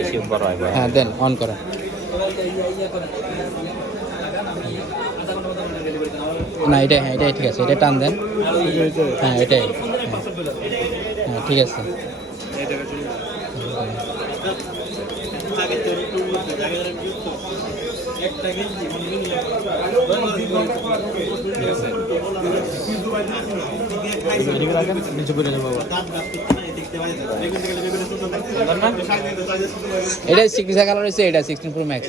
বেশি বড় হয় ভাই। হ্যাঁ দেন অন করেন। না এটাই, হ্যাঁ এটাই ঠিক আছে, এটা টান দেন। হ্যাঁ এটাই, হ্যাঁ ঠিক আছে। এটা সিগনেচার কালার হচ্ছে, এটা 16 প্রো ম্যাক্স।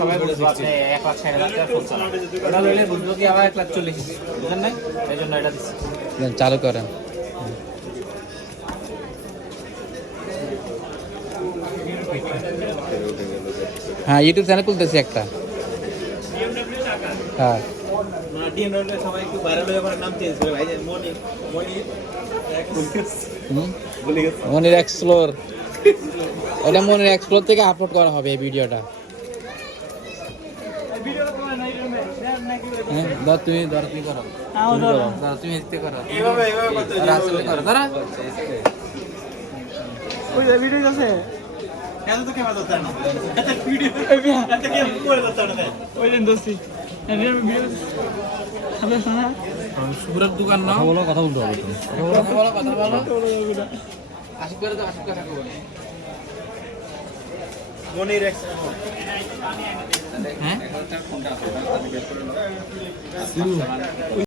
সবাই বুঝবো আপনি 1,60,000 ফুল চালান। এটা লইলে বুঝবো কি আবার 1,40,000 বুঝেন নাই, এই জন্য এটা দিচ্ছি। দেন চালু করেন। হ্যাঁ ইউটিউব চ্যানেল খুলতেছি একটা। হ্যাঁ মনির এক্সপ্লোর, এটা মনির এক্সপ্লোর থেকে আপলোড করা হবে এই ভিডিওটা। হ্যাঁ দাও তুমি, ধরো তুমি করো, তুমি এতে করো, রাসেলে করো, ধরো ওই যে ভিডিও আছে এত তো কেমন হতো না এটা ভিডিও এটা কি করে হতো না ওই দিন দোস্তি এর ভিডিও হবে না সুব্রত দোকান না বলো, কথা বলতে হবে তো, কথা বলো আশিক করে তো, আশিক কথা বলো মনির এক্স হ্যাঁ